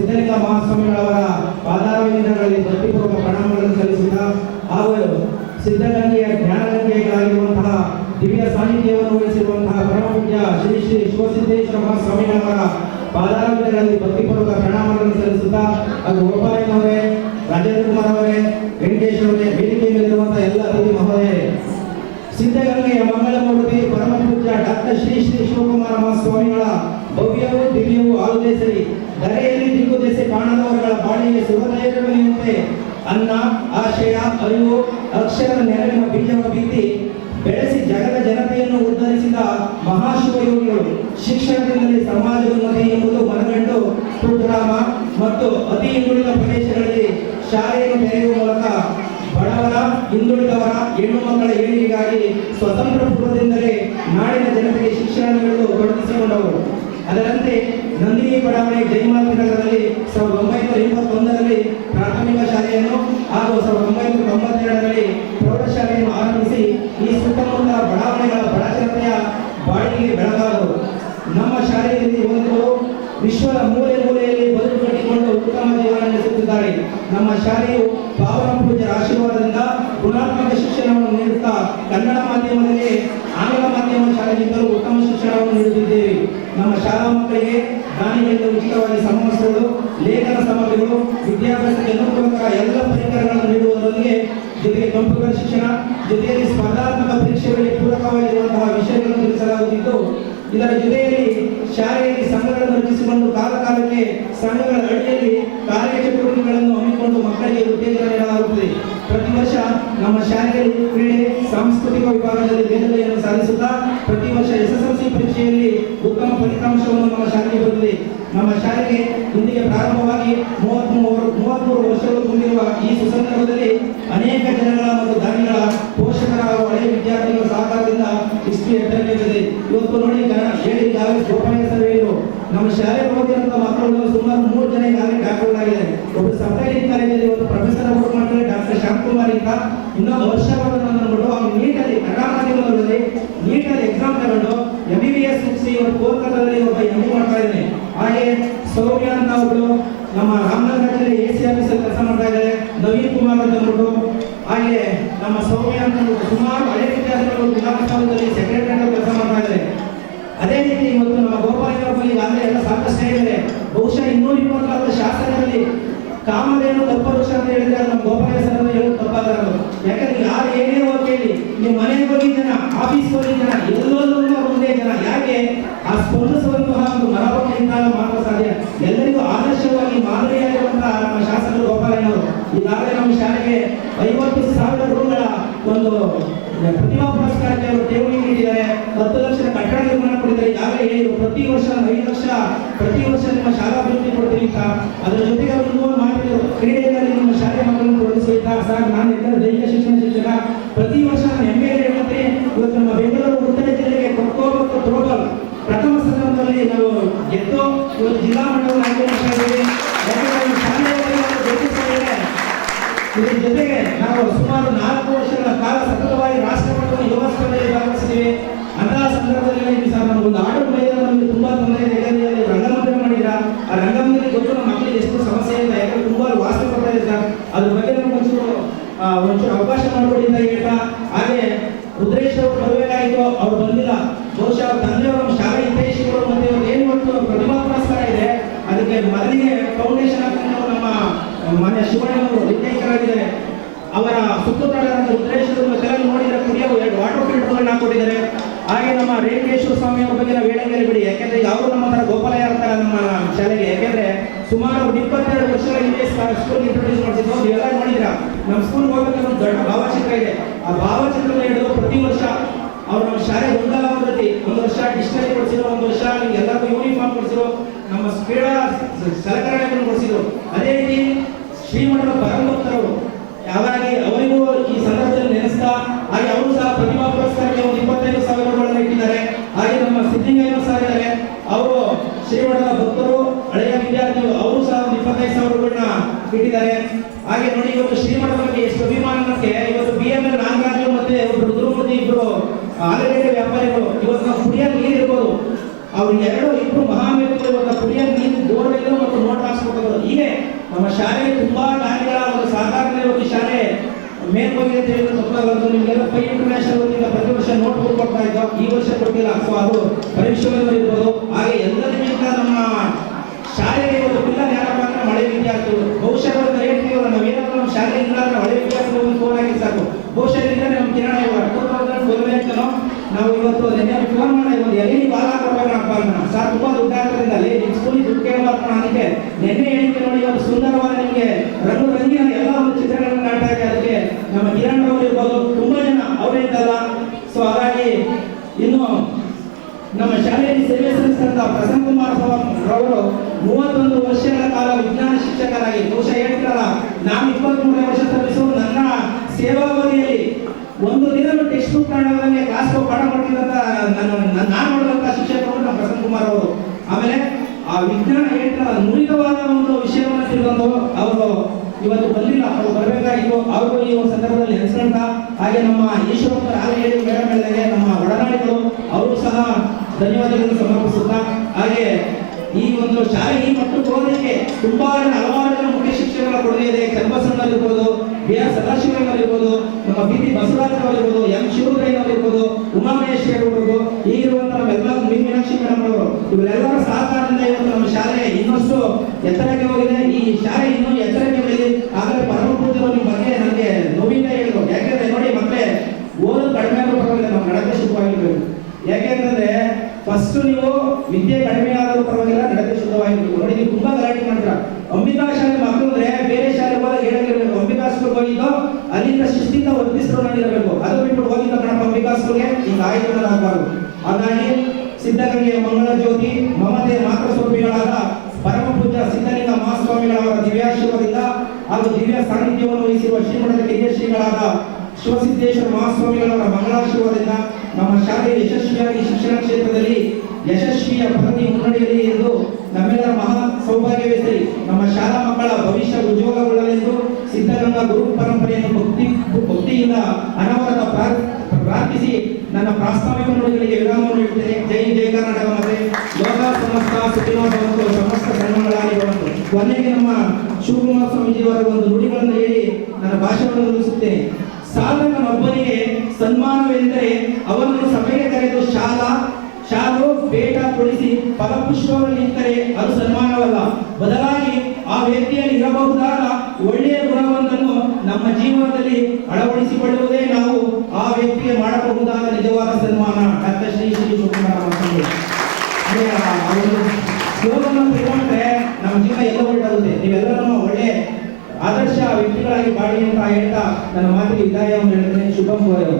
ಸಿದ್ಧಲಿಂಗ ಮಹಾಸ್ವಾಮಿಗಳವರ ಪಾದಾರವಿಂದಗಳಲ್ಲಿ ಭಕ್ತಿಪೂರ್ವಕ ಪ್ರಣಾಮಗಳನ್ನು ಸಲ್ಲಿಸುತ್ತಾ ಹಾಗೂ ಸಿದ್ಧಗಂಗೆಯ ಜ್ಞಾನಗಂಗೆಗಾಗಿರುವಂತಹ ದಿವ್ಯ ಸಾನ್ನಿಧ್ಯವನ್ನು ವಹಿಸಿರುವಂತಹ ಪರಮಪೂಜ್ಯ ಶ್ರೀ ಶ್ರೀ ಶಿವಸಿದ್ದೇಶ್ವರ ಮಹಾಸ್ವಾಮಿಗಳವರ ಪಾದಾರವಿಂದಗಳಲ್ಲಿ ಭಕ್ತಿಪೂರ್ವಕ ಪ್ರಣಾಮಗಳನ್ನು ಸಲ್ಲಿಸುತ್ತಾ ಹಾಗೂ ಗೋಪಾಲಯ್ಯನವರೇ, ರಾಜೇಂದ್ರ ಕುಮಾರ್ ಅವರೇ, ವೆಂಕಟೇಶ್ ಅವರೇ, ವೇದಿಕೆ ಮೇಲಿರುವಂತಹ ಎಲ್ಲ ಅತಿಥಿ ಮಹೋದಯರೇ, ಸಿದ್ಧಗಂಗೆಯ ಮಂಗಳಮೂರ್ತಿ ಪರಮಪೂಜ್ಯ ಡಾಕ್ಟರ್ ಶ್ರೀ ಶ್ರೀ ಶಿವಕುಮಾರ ಮಹಾಸ್ವಾಮಿಗಳ ಭವ್ಯವೂ ದಿವ್ಯವೂ ಆಲೋಚಿಸಲಿ, ಧರೆಯಲ್ಲಿ ದಿಗ್ಗುದೆಸೆ ಕಾಣದವರುಗಳ ಬಾಳಿಗೆ ಶುಭದಯವಿರುವಂತೆ ಅನ್ನ, ಆಶಯ, ಅರಿವು, ಅಕ್ಷರದ ನೆರವಿನ ಬೀಜವ ಬಿತ್ತಿ ಬೆಳೆಸಿ ಜಗದ ಜನತೆಯನ್ನು ಉದ್ಧರಿಸಿದ ಮಹಾಶಿವಯೋಗಿಗಳು ಶಿಕ್ಷಣದಿಂದಲೇ ಸಮಾಜೋನ್ನತಿ ಎಂಬುದು ಮನಗಂಡು ಕುಗ್ರಾಮ ಮತ್ತು ಅತಿ ಹಿಂದುಳಿದ ಪ್ರದೇಶಗಳಲ್ಲಿ ಶಾಲೆಯನ್ನು ತೆರೆಯುವ ಮೂಲಕ ಬಡವರ, ಹಿಂದುಳಿದವರ ಹೆಣ್ಣು ಮಕ್ಕಳ ಏಳಿಗೆಗಾಗಿ ಸ್ವತಂತ್ರ ಪೂರ್ವದಿಂದಲೇ ನಾಡಿನ ಜನತೆಗೆ ಶಿಕ್ಷಣ ನೀಡಲು ತೊಡಗಿಸಿಕೊಂಡವರು. ಅದರಂತೆ ನಂದಿನಿ ಬಡಾವಣೆ ಜಯಮಾಲತಿ ನಗರದಲ್ಲಿ 1981ರಲ್ಲಿ ಪ್ರಾಥಮಿಕ ಶಾಲೆಯನ್ನು ಹಾಗೂ 1992ರಲ್ಲಿ ಪ್ರೌಢಶಾಲೆಯನ್ನು ಆರಂಭಿಸಿ ಈ ಸುತ್ತಮುತ್ತ ಬಡಾವಣೆಗಳ ಬಡ ಜನತೆಯ ಬಾಳಿಗೆಗೆ ಬೆಳಗಾದರು. ನಮ್ಮ ಶಾಲೆಯಲ್ಲಿ ಓದುವರು ವಿಶ್ವದ ಮೂಲೆ ಮೂಲೆಯಲ್ಲಿ ಬದುಕು ಕಟ್ಟಿಕೊಂಡು ಉತ್ತಮ ಜೀವನ ನಡೆಸುತ್ತಿದ್ದಾರೆ. ನಮ್ಮ ಶಾಲೆಯು ಪಾವನ ಪೂಜ್ಯರ ಆಶೀರ್ವಾದದಿಂದ ಗುಣಾತ್ಮಕ ಶಿಕ್ಷಣವನ್ನು ನೀಡುತ್ತಾ ಕನ್ನಡ ಮಾಧ್ಯಮದಲ್ಲಿ ಆಂಗ್ಲ ಮಾಧ್ಯಮ ಶಾಲೆಗಿಂತಲೂ ಉತ್ತಮ ಶಿಕ್ಷಣವನ್ನು ನೀಡುತ್ತಿದ್ದೇವೆ. ನಮ್ಮ ಶಾಲಾ ಮಕ್ಕಳಿಗೆ ದಾನಿಗಳಿಂದ ಉಚಿತವಾಗಿ ಸಮವಸ್ತ್ರಗಳು, ಲೇಖನ ಸಾಮಗ್ರಿಗಳು, ವಿದ್ಯಾಭ್ಯಾಸಕ್ಕೆ ಅನುಕೂಲಕರ ಎಲ್ಲ ಪರಿಕರಗಳನ್ನು ನೀಡುವುದರೊಂದಿಗೆ ಜೊತೆಗೆ ಕಂಪ್ಯೂಟರ್ ಶಿಕ್ಷಣ, ಜೊತೆಯಲ್ಲಿ ಸ್ಪರ್ಧಾತ್ಮಕ ಪರೀಕ್ಷೆಗಳಿಗೆ ಪೂರಕವಾಗಿರುವಂತಹ ವಿಷಯಗಳನ್ನು ತಿಳಿಸಲಾಗುತ್ತಿದ್ದು, ಇದರ ಜೊತೆಯಲ್ಲಿ ಶಾಲೆಯಲ್ಲಿ ಸಂಘಗಳನ್ನು ರಚಿಸಿಕೊಂಡು ಕಾಲಕಾಲಕ್ಕೆ ಸಂಘಗಳ ಅಡಿಯಲ್ಲಿ ಕಾರ್ಯಚಟುವಟಿಕೆಗಳನ್ನು ಹಮ್ಮಿಕೊಂಡು ಮಕ್ಕಳಿಗೆ ಉತ್ತೇಜನ ನೀಡಲಾಗುತ್ತದೆ. ಪ್ರತಿ ವರ್ಷ ನಮ್ಮ ಶಾಲೆಯಲ್ಲಿ ಕ್ರೀಡೆ, ಸಾಂಸ್ಕೃತಿಕ ವಿಭಾಗದಲ್ಲಿ ಮೇಲುಗೈಯನ್ನು ಸಾಧಿಸುತ್ತಾ ಪ್ರತಿ ವರ್ಷ SSLC ಪರೀಕ್ಷೆಯಲ್ಲಿ ಉತ್ತಮ ಫಲಿತಾಂಶವನ್ನು ನಮ್ಮ ಶಾಲೆಗೆ ಬರುತ್ತದೆ. ನಮ್ಮ ಶಾಲೆಗೆ ಇಂದಿಗೆ ಪ್ರಾರಂಭವಾಗಿ 33 ವರ್ಷಗಳು ತುಂಬಿರುವ ಈ ಸುಸಂದರ್ಭದಲ್ಲಿ ಅನೇಕ ಜನಗಳ ಮತ್ತು ದಾನಿಗಳ, ಪೋಷಕರ ಹಾಗೂ ಹಳೆಯ ವಿದ್ಯಾರ್ಥಿಗಳ ಸಹಕಾರದಿಂದ ಇಷ್ಟು ಎತ್ತರಕ್ಕೆ ಇವತ್ತು ನೋಡಿ ಹೇಳಿ ಗೋಪಾಲಯ್ಯ ಸರ್ ಹೇಳಿದರು, ನಮ್ಮ ಶಾಲೆ ಓದಿರುವಂತಹ ಮಕ್ಕಳು ಸುಮಾರು 3 ಜನ ಈಗಾಗಲೇ ಡಾಕ್ಟರ್ಗಳಾಗಿದ್ದಾರೆ. ಒಬ್ಬರು ಸಪ್ತಗಿರಿ ಕಾಲೇಜಲ್ಲಿ ಒಂದು ಪ್ರೊಫೆಸರ್ ಅವರು ಮಾಡ್ತಾರೆ, ಡಾಕ್ಟರ್ ಶ್ಯಾಮ್ಕುಮಾರ್ ಅಂತ. ಇನ್ನೊಂದು ವರ್ಷಗಳನ್ನು ಅಂದ್ಬಿಟ್ಟು ಅವ್ರು ನೀಟಲ್ಲಿ ಕನ್ನಡ ಮಾಧ್ಯಮದಲ್ಲಿ ನೀಟಲ್ಲಿ ಎಕ್ಸಾಮ್ ತಗೊಂಡು MBBS ಮುಗಿಸಿ ಇವತ್ತು ಕೋಲ್ಕತ್ತಾದಲ್ಲಿ ಒಬ್ಬ MD ಮಾಡ್ತಾ ಇದ್ದಾನೆ. ಹಾಗೆ ಸೌಮ್ಯ ಅಂತ ಒಬ್ಬರು ನಮ್ಮ ರಾಮನಗರದಲ್ಲಿ AC ಆಫೀಸಲ್ಲಿ ಕೆಲಸ ಮಾಡ್ತಾ ಇದ್ದಾರೆ. ನವೀನ್ ಕುಮಾರ್ ಅಂತ ಅಂದ್ಬಿಟ್ಟು, ಹಾಗೆ ನಮ್ಮ ಸೌಮ್ಯ ಅಂತ ಸುಮಾರು ಹಳೆ ವಿದ್ಯಾರ್ಥಿಗಳು ವಿಧಾನಸೌಧದಲ್ಲಿ ಸೆಕ್ರೆಟರಿ ಕೆಲಸ ಮಾಡ್ತಾ ಇದ್ದಾರೆ. ಅದೇ ರೀತಿ ಇವತ್ತು ನಮ್ಮ ಗೋಪಾಲಯ್ಯ ಬಗ್ಗೆ ಈಗಾಗಲೇ ಎಲ್ಲ ಸಾಕಷ್ಟು ಹೇಳಿದರೆ, ಬಹುಶಃ 224 ಶಾಸಕರಲ್ಲಿ ಕಾಮಧೇನು ಕಲ್ಪವೃಕ್ಷ ಅಂತ ಹೇಳಿದ್ರೆ ನಮ್ಮ ಗೋಪಾಲಯ್ಯ ಸರ್ ಅಂತ ಹೇಳೋದು ತಪ್ಪಾಗಲ್ಲ. ಯಾಕಂದ್ರೆ ಯಾರು ಏನೇ ಹೋಗಿ ಕೇಳಿ, ನಿಮ್ಮ ಮನೆಗೆ ಹೋಗಿ ಜನ, ಆಫೀಸ್ಗೆ ಹೋಗಿ ಜನ, ಎಲ್ಲರೂ ಒಂದೇ ಜನ. ಯಾಕೆ ಆ ಸ್ಪಂದಿಸುವಂತಹ ಒಂದು ಮನೋಭಾವನೆಯಿಂದ ಮಾತ್ರ ಸಾಧ್ಯ. ಎಲ್ಲರಿಗೂ ಆದರ್ಶವಾಗಿ ಮಾದರಿಯಾಗಿರುವಂತಹ ನಮ್ಮ ಶಾಸಕರು ಗೋಪಾಲಯ್ಯನವರು ಈಗಾಗಲೇ ನಮ್ಮ ಶಾಲೆಗೆ 50,000 ರೂಗಳ ಒಂದು ಪ್ರತಿಭಾ ಪುರಸ್ಕಾರಕ್ಕೆ ಅವರು ಠೇವಣಿ ನೀಡಿದ್ದಾರೆ. 10 ಲಕ್ಷದ ಕಟ್ಟಡ ನಿರ್ಮಾಣ ಕೊಟ್ಟಿದ್ದಾರೆ. ಈಗಾಗಲೇ ಹೇಳಿದ್ರು ಪ್ರತಿ ವರ್ಷ 5 ಲಕ್ಷ ಪ್ರತಿ ವರ್ಷ ನಿಮ್ಮ ಶಾಲಾ ಅಭಿವೃದ್ಧಿ ಕೊಡ್ತೀವಿ ಅಂತ. ಅದರ ಜೊತೆಗೆ ಅವರು ಇನ್ನೂ ಮಾಡಿದ್ರು, ಕ್ರೀಡೆಯಲ್ಲಿ ನಿಮ್ಮ ಶಾಲೆ ಮಕ್ಕಳನ್ನು ತೊಡಗಿಸುತ್ತಾ ಸರ್, ನಾನು ಎಲ್ಲರೂ ದೈಹಿಕ ಶಿಕ್ಷಣ ಶಿಕ್ಷಕ, ಪ್ರತಿ ವರ್ಷ ನಾನು ಹೆಮ್ಮೆಗೆ ಹೇಳುತ್ತೆ. ಇವತ್ತು ನಮ್ಮ ಬೆಂಗಳೂರು ಉತ್ತರ ಜಿಲ್ಲೆಗೆ ಖೋ ಮತ್ತು ಥ್ರೋಬಾಲ್ ಪ್ರಥಮ ಸ್ಥಾನದಲ್ಲಿ ನಾವು ಗೆದ್ದು ಇವತ್ತು ಜಿಲ್ಲಾ ಮಟ್ಟವನ್ನು ಆಯ್ಕೆ ಮಾಡ್ತಾ ಇದ್ದೀವಿ. ಇದರ ಜೊತೆಗೆ ನಾವು ಸುಮಾರು 4 ವರ್ಷಗಳ ಕಾಲ ಸತತವಾಗಿ ರಾಷ್ಟ್ರ ಮಟ್ಟದ ಯುವ ಸ್ಪರ್ಧೆಯಲ್ಲಿ ಭಾಗವಹಿಸಿದ್ದೀವಿ. ಅಂತಹ ಸಂದರ್ಭದಲ್ಲಿ ಸರ್ ನಮ್ಗೆ ಒಂದು ಆಟದ ಮೈದಾನ ನಮಗೆ ತುಂಬಾ ತೊಂದರೆ ಇದೆ. ಯಾಕಂದ್ರೆ ರಂಗಮಂದಿರ ಮಾಡಿದ್ದೀರಾ, ಆ ರಂಗಮಂದಿರ ಗೊತ್ತು ನಮ್ಮ ಮಕ್ಕಳಿಗೆ ಎಷ್ಟು ಸಮಸ್ಯೆ ಇದೆ, ಯಾಕಂದ್ರೆ ತುಂಬಾ ವಾಸನೆ ಬರ್ತಾ ಇದೆ ಸರ್. ಅದ್ರ ಬಗ್ಗೆ ನಮ್ಗೆ ಒಂಚೂರು ಅವಕಾಶ ಮಾಡಿಕೊಡಿ ಅಂತ ಹೇಳ್ತಾ, ಹಾಗೆ ರುದ್ರೇಶ್ ಅವರು ಬರಬೇಕಾಗಿತ್ತು, ಅವ್ರು ಬಂದಿಲ್ಲ. ಬಹುಶಃ ಅವ್ರ ತಂದೆಯವರು ನಮ್ಮ ಶಾಲೆ ಹಿತೈಷಿಗಳು ಮತ್ತೆ ಏನು ಇವತ್ತು ಪ್ರತಿಭಾ ಪುರಸ್ಕಾರ ಇದೆ, ಅದಕ್ಕೆ ಮೊದಲಿಗೆ ಫೌಂಡೇಶನ್ ಹಾಕೊಂಡು ನಮ್ಮ ಮಾನ್ಯ ಶಿವಣ್ಣವರು ನಿರ್ದೇಶಕರಾಗಿದ್ದಾರೆ. ಅವರ ಸುತ್ತುತ್ತಾದ ರುದ್ರೇಶ್ವರ ಕೆಲವು ನೋಡಿದರೆ ಕುಡಿಯೋ 2 ವಾಟರ್ ಫಿಲ್ಟರ್ಗಳನ್ನ ಹಾಕೊಟ್ಟಿದ್ದಾರೆ. ಹಾಗೆ ನಮ್ಮ ರೇಣುಕೇಶ್ವರ ಸ್ವಾಮಿ ಅವ್ರ ಬಗ್ಗೆ ನಾವು ಹೇಳಂಗಿಲ್ಲ ಬಿಡಿ, ಯಾಕೆಂದ್ರೆ ಈಗ ಅವರು ನಮ್ಮ ತರ ಗೋಪಾಲಯ್ಯ ಇರ್ತಾರೆ ನಮ್ಮ ಶಾಲೆಗೆ. ಯಾಕೆಂದ್ರೆ ಸುಮಾರು 22 ವರ್ಷಗಳ ಹಿಂದೆ ಸ್ಕೂಲ್ ಇಂಟ್ರೊಡ್ಯೂಸ್ ಮಾಡಿಸಿದ್ದು ನೀವೆಲ್ಲ ನೋಡಿದ್ರ. ನಮ್ಮ ಸ್ಕೂಲ್ಗೆ ಹೋಗ್ಬೇಕಾದ್ರೆ ಒಂದು ದೊಡ್ಡ ಭಾವಚಿತ್ರ ಇದೆ. ಆ ಭಾವಚಿತ್ರ ಹಿಡಿದು ಪ್ರತಿ ವರ್ಷ ಅವ್ರು ನಮ್ಮ ಶಾಲೆ ಒಂದಾಗಿ ಒಂದು ವರ್ಷ ಡಿಕ್ಷನರಿ ಕೊಡಿಸಿದ್ರು, ಒಂದು ವರ್ಷ ಎಲ್ಲರಿಗೂ ಯೂನಿಫಾರ್ಮ್ ಕೊಡಿಸಿದ್ರು, ನಮ್ಮ ಕ್ರೀಡಾ ಸಲಕರಣೆಗಳನ್ನು ಕೊಡಿಸಿದ್ರು. ಅದೇ ರೀತಿ ಶ್ರೀಮಠದ ಪರಮಭಕ್ತರು ಯಾವಾಗಿ ಅವರಿಗೂ ಈ ಸಂದರ್ಭದಲ್ಲಿ ನೆನೆಸ್ತಾ, ಹಾಗೆ ಅವರು ಸಹ ಪ್ರತಿಭಾ ಪುರಸ್ಕಾರಕ್ಕೆ ಒಂದು 25,000 ರೂಪಾಯಿಗಳನ್ನು ಇಟ್ಟಿದ್ದಾರೆ. ಹಾಗೆ ನಮ್ಮ ಸಿದ್ಧಲಿಂಗಯ್ಯ ಸರ್ ಇದ್ದಾರೆ, ಅವರು ಶ್ರೀಮಠದ ಭಕ್ತರು, ಹಳೆಯ ವಿದ್ಯಾರ್ಥಿಗಳು, ಅವರು ಸಹ ಒಂದು 25,000 ರೂಪಾಯಿಗಳನ್ನ ಇಟ್ಟಿದ್ದಾರೆ. ಹಾಗೆ ನೋಡಿ ಇವತ್ತು ಶ್ರೀಮಠದ ಬಗ್ಗೆ ಎಷ್ಟು ಅಭಿಮಾನಕ್ಕೆ ಇವತ್ತು BML ನಾಗರಾಜು ಮತ್ತೆ ಒಬ್ಬರು ಗುರುಮೂರ್ತಿ, ಇಬ್ಬರು ಆಲೂಗಡ್ಡೆ ವ್ಯಾಪಾರಿಗಳು ಇವತ್ತು ನಾವು ಕುಡಿಯಲು ನೀರು ಇರ್ಬೋದು, ಅವ್ರಿಗೆ ಇಬ್ಬರು ಮಹಾಮೇರು ಇವತ್ತು ಕುಡಿಯಲು ನೀರು ಬೋರ್ವೆಲ್ ಮತ್ತು ಮೋಟರ್ ಹಾಕ್ಸ್ಬೇಕು. ಶಾಲೆ ತುಂಬಾ ದಾನಿಗಳ ಒಂದು ಸಹಕಾರದಲ್ಲಿ ಒಂದು ಶಾಲೆ ಮೇಲ್ಕೋಗಿ ಅಂತ ಹೇಳಿದ್ರೆ ತಪ್ಪಾಗದು. ನಿಮಗೆಲ್ಲ ಫೈ ಇಂಟರ್ನ್ಯಾಷನಲ್ ವತಿಯಿಂದ ಪ್ರತಿ ವರ್ಷ ನೋಟ್ಬುಕ್ ಕೊಡ್ತಾ ಇದ್ದೋ, ಈ ವರ್ಷ ಕೊಟ್ಟಿಲ್ಲ. ಸೊ ಅದು ಪರೀಕ್ಷೆಗಳು ಇರ್ಬೋದು. ಹಾಗೆ ಎಲ್ಲದಕ್ಕಿಂತ ನಮ್ಮ ಶಾಲೆಗೆ ಒಂದು ಪಿಲ್ಲರ್ ಯಾರಪ್ಪ ಅಂದ್ರೆ ಮಳೆ ವಿದ್ಯಾರ್ಥಿಗಳು. ಬಹುಶಃ ಹೇಳ್ತೀವಲ್ಲ, ನಾವೇನಾದ್ರೂ ನಮ್ಮ ಶಾಲೆ ಇಲ್ಲ ಅಂದ್ರೆ ಮಳೆ ವಿದ್ಯಾರ್ಥಿಗಳು ಒಂದು ಫೋನ್ ಹಾಕಿ ಸಾಕು. ಬಹುಶಃ ಇದ್ರೆ ನಮ್ಮ ಕಿರಣ ಇವಾಗ 2012 ನಾವು ಇವತ್ತು ನೆನ್ನೆ ಫೋನ್ ಮಾಡಿ ಒಂದು ಎಲ್ಲಿ ಬಾಲ ಕೊಡ್ಬೇಕಪ್ಪ ಅಂತ ಸರ್, ತುಂಬಾ ದುಡ್ಡು ಆಗ್ತದಿಂದ ಅಲ್ಲಿ ನಿಮ್ಮ ಸ್ಕೂಲಿಗೆ ದುಡ್ಡು ಕೇಳಬಾರ್ದು ಅದಕ್ಕೆ ನೆನ್ನೆ ಹೇಳಿಕೆ ನೋಡಿ. ಇವತ್ತು ಸುಂದರವಾದ ನಿಮಗೆ ರಂಗು ರಂಗಿನ ಎಲ್ಲ ಒಂದು ಚಿತ್ರಗಳನ್ನು ಕಾಣ್ತಾ ಇದೆ. ಅದಕ್ಕೆ ನಮ್ಮ ಕಿರಣ್ ಅವರು ಇರ್ಬೋದು, ತುಂಬಾ ಜನ ಅವರಿದ್ದಲ್ಲ. ಸೊ ಹಾಗಾಗಿ ಇನ್ನು ನಮ್ಮ ಶಾಲೆಯಲ್ಲಿ ಸೇವೆ ಸಲ್ಲಿಸಿದಂತ ಪ್ರಸನ್ನ ಕುಮಾರ್ ರವರು 31 ವರ್ಷಗಳ ಕಾಲ ವಿಜ್ಞಾನ ಶಿಕ್ಷಕರಾಗಿ, ಬಹುಶಃ ಹೇಳ್ತಿರಲ್ಲ, ನಾನು 23 ವರ್ಷ ಸಲ್ಲಿಸು ನನ್ನ ಸೇವಾವಧಿಯಲ್ಲಿ ಒಂದು ದಿನ ಟೆಕ್ಸ್ಟ್ ಬುಕ್ ಕಾಣೋದಂಗೆ ಕ್ಲಾಸ್ ಪಾಠ ಮಾಡ್ತಿದ್ದಂತ ನಾನು ನೋಡಿದಂತ ಶಿಕ್ಷಕರು ನಮ್ಮ ಪ್ರಸನ್ನ ಕುಮಾರ್ ಅವರು. ಆಮೇಲೆ ಆ ವಿಜ್ಞಾನ ಹೇಳ್ತಿರಲ್ಲ, ನುರಿತವಾದ ಒಂದು ವಿಷಯವನ್ನು ತಿಳಿದು ಅವರು ಇವತ್ತು ಬಂದಿಲ್ಲ, ಅವರು ಬರಬೇಕಾಗಿತ್ತು. ಅವರು ಈ ಒಂದು ಸಂದರ್ಭದಲ್ಲಿ ನೆನೆಸ್ಕೊಂಡ ಹಾಗೆ ನಮ್ಮ ಈಶ್ವರಪ್ಪರ ಹೇಳಿ ಮೇಡಮ್ ಹೇಳಿದಾಗೆ ನಮ್ಮ ಒಡನಾಡಿಗಳು ಅವರು ಸಹ ಧನ್ಯವಾದಗಳನ್ನು ಸಮರ್ಪಿಸುತ್ತಾ, ಹಾಗೆ ಈ ಒಂದು ಶಾಲೆ ಈ ಮಟ್ಟಕ್ಕೆ ಹೋಗೋದಕ್ಕೆ ತುಂಬಾ ಹಲವಾರು ಜನ ಮುಖ್ಯ ಶಿಕ್ಷಕರ ಕೊಡುಗೆ ಇದೆ. ಚನ್ನಬಸವಣ್ಣವರಿರ್ಬೋದು, ಬಿ ಆರ್ ಸದಾಶಿವಯ್ಯನವರಿರ್ಬೋದು, ನಮ್ಮ ಬಿ ಟಿ ಬಸವರಾಜನವರಿರ್ಬೋದು, ಎಂ ಶಿವರಾಯನವರಿರ್ಬೋದು, ಉಮಾಮಹೇಶ್ವರಿ ಇರ್ಬೋದು, ಈಗಿರುವಂತಹ ನಮ್ಮೆಲ್ಲ ಮೀನಾಕ್ಷಿ ಮೇಡಮ್ ಅವರು, ಇವರೆಲ್ಲರ ಸಹಕಾರದಿಂದ ಇವತ್ತು ನಮ್ಮ ಶಾಲೆ ಇನ್ನಷ್ಟು ಎತ್ತರಕ್ಕೆ ಹೋಗಿದೆ. ಈ ಶಾಲೆ ಇನ್ನೂ ಎತ್ತರಕ್ಕೆ ಬೆಳೆದಿದೆ. ಆದರೆ ಪರಮ ಪೂಜ್ಯರು ನಿಮ್ಮ ಬಗ್ಗೆ ನನಗೆ ನೋವಿಂದ ಹೇಳಿದ್ರು. ಯಾಕೆಂದ್ರೆ ನೋಡಿ ಮಕ್ಕಳೇ, ಓದೋದು ಕಡಿಮೆ ಆದರೂ ಪರವಾಗಿಲ್ಲ, ನಾವು ನಡತೆ ಶುದ್ಧವಾಗಿರ್ಬೇಕು. ಯಾಕೆಂತಂದ್ರೆ ಫಸ್ಟ್ ನೀವು ವಿದ್ಯೆ ಕಡಿಮೆ ಆದರೂ ಪರವಾಗಿಲ್ಲ, ನಡತೆ ಶುದ್ಧವಾಗಿರ್ಬೇಕು. ನೋಡಿ, ನೀವು ತುಂಬಾ ಗಲಾಟೆ ಮಾಡ್ತೀರಾ. ಅಂಬಿಕಾ ಶಾಲೆ ಮಕ್ಕಳು ಅಂದ್ರೆ ಬೇರೆ ಶಾಲೆ ಹೋದಾಗ ಹೇಳಂಗಿರ್ಬೇಕು, ಅಂಬಿಕಾ ಸ್ಕೂಲ್ ಹೋಗಿದ್ದು ಅಲ್ಲಿಂದ ಶಿಸ್ತಿಂದ ವರ್ತಿಸಿರೋನಾಗಿರಬೇಕು. ಅದು ಬಿಟ್ಟು ಹೋಗಿದ್ದ ಕಣಪ್ಪ ಅಂಬಿಕಾ ಸ್ಕೂಲ್ಗೆ ಈಗ ಆಯ್ಕೆಗಳಾಗಬಾರದು. ಹಾಗಾಗಿ ಸಿದ್ಧಗಂಗೆಯ ಮಂಗಳ ಜ್ಯೋತಿ ಮಮತೆಯ ಮಾತ್ರ ಸ್ವರೂಪಿಗಳಾದ ಪರಮ ಪೂಜ್ಯ ಸಿದ್ಧಲಿಂಗ ಮಹಾಸ್ವಾಮಿಗಳವರ ದಿವ್ಯಾಶೀರ್ವಾದದಿಂದ ಹಾಗೂ ದಿವ್ಯ ಸಾನ್ನಿಧ್ಯವನ್ನು ವಹಿಸಿರುವ ಶ್ರೀಮಠದ ಕಿರಿಯ ಶ್ರೀಗಳಾದ ಶಿವಸಿದ್ದೇಶ್ವರ ಮಹಾಸ್ವಾಮಿಗಳವರ ಮಂಗಳಾಶೀರ್ವಾದದಿಂದ ನಮ್ಮ ಶಾಲೆ ಯಶಸ್ವಿಯಾಗಿ ಶಿಕ್ಷಣ ಕ್ಷೇತ್ರದಲ್ಲಿ ಯಶಸ್ವಿಯ ಪ್ರಗತಿ ಮುನ್ನಡೆಯಲಿ ಎಂದು ನಮ್ಮೆಲ್ಲರ ಮಹಾ ಸೌಭಾಗ್ಯವೇ ಸರಿ. ನಮ್ಮ ಶಾಲಾ ಮಕ್ಕಳ ಭವಿಷ್ಯ ಉಜ್ವಲಗೊಳ್ಳಲೆಂದು ಸಿದ್ಧಗಂಗಾ ಗುರು ಪರಂಪರೆಯನ್ನು ಭಕ್ತಿಯಿಂದ ಅನವರತ ಪ್ರಾರ್ಥಿಸಿ ನನ್ನ ಪ್ರಾಸ್ತಾವಿಕ ನುಡಿಗಳಿಗೆ ವಿರಾಮವನ್ನು ಇಡುತ್ತೇನೆ. ಜೈ ಜೈ ಕರ್ನಾಟಕ ಮಾತೆ, ಲೋಕ ಸಮಸ್ತ ಸುಖಿನೋ ಭವಂತು, ಸಮಸ್ತ ಧರ್ಮಗಳಾಗಿ ಭವಂತು. ಕೊನೆಗೆ ನಮ್ಮ ಶಿವಕುಮಾರ ಸ್ವಾಮೀಜಿಯವರ ಒಂದು ನುಡಿಗಳನ್ನು ಹೇಳಿ ನನ್ನ ಭಾಷಣವನ್ನು ಮುಗಿಸುತ್ತೇನೆ. ಸಾಧಕನೊಬ್ಬನಿಗೆ ಸನ್ಮಾನವೆಂದರೆ ಅವನನ್ನು ಸಭೆಗೆ ಕರೆದು ಶಾಲು ಬೇಟ ಕೊಡಿಸಿ ಫಲಪುಷ್ಪವನ್ನು ನಿಂತರೆ ಅದು ಸನ್ಮಾನವಲ್ಲ. ಬದಲಾಗಿ ಆ ವ್ಯಕ್ತಿಯಲ್ಲಿ ಇರಬಹುದಾದ ಒಳ್ಳೆಯ ಗುಣವೊಂದನ್ನು ನಮ್ಮ ಜೀವನದಲ್ಲಿ ಅಳವಡಿಸಿಕೊಳ್ಳುವುದೇ ನಾವು ಆ ವ್ಯಕ್ತಿಗೆ ಮಾಡಬಹುದಾದ ನಿಜವಾದ ಸನ್ಮಾನ. ಡಾಕ್ಟರ್ ಶ್ರೀ ಶಿವಕುಮಾರ ಸ್ಲೋಗನ್ ತಿಳ್ಕೊಂಡ್ರೆ ನಮ್ಮ ಜೀವನ ಎಲ್ಲ ಒಳ್ಳೆಯಾಗುತ್ತೆ. ನೀವೆಲ್ಲರೂ ಒಳ್ಳೆ ಆದರ್ಶ ವ್ಯಕ್ತಿಗಳಾಗಿ ಬಾಳಿ ಅಂತ ಹೇಳ್ತಾ ನನ್ನ ಮಾತಿಗೆ ವಿದಾಯವನ್ನು ಹೇಳ್ತೇನೆ. ಶುಭಂ ಕೋರರು.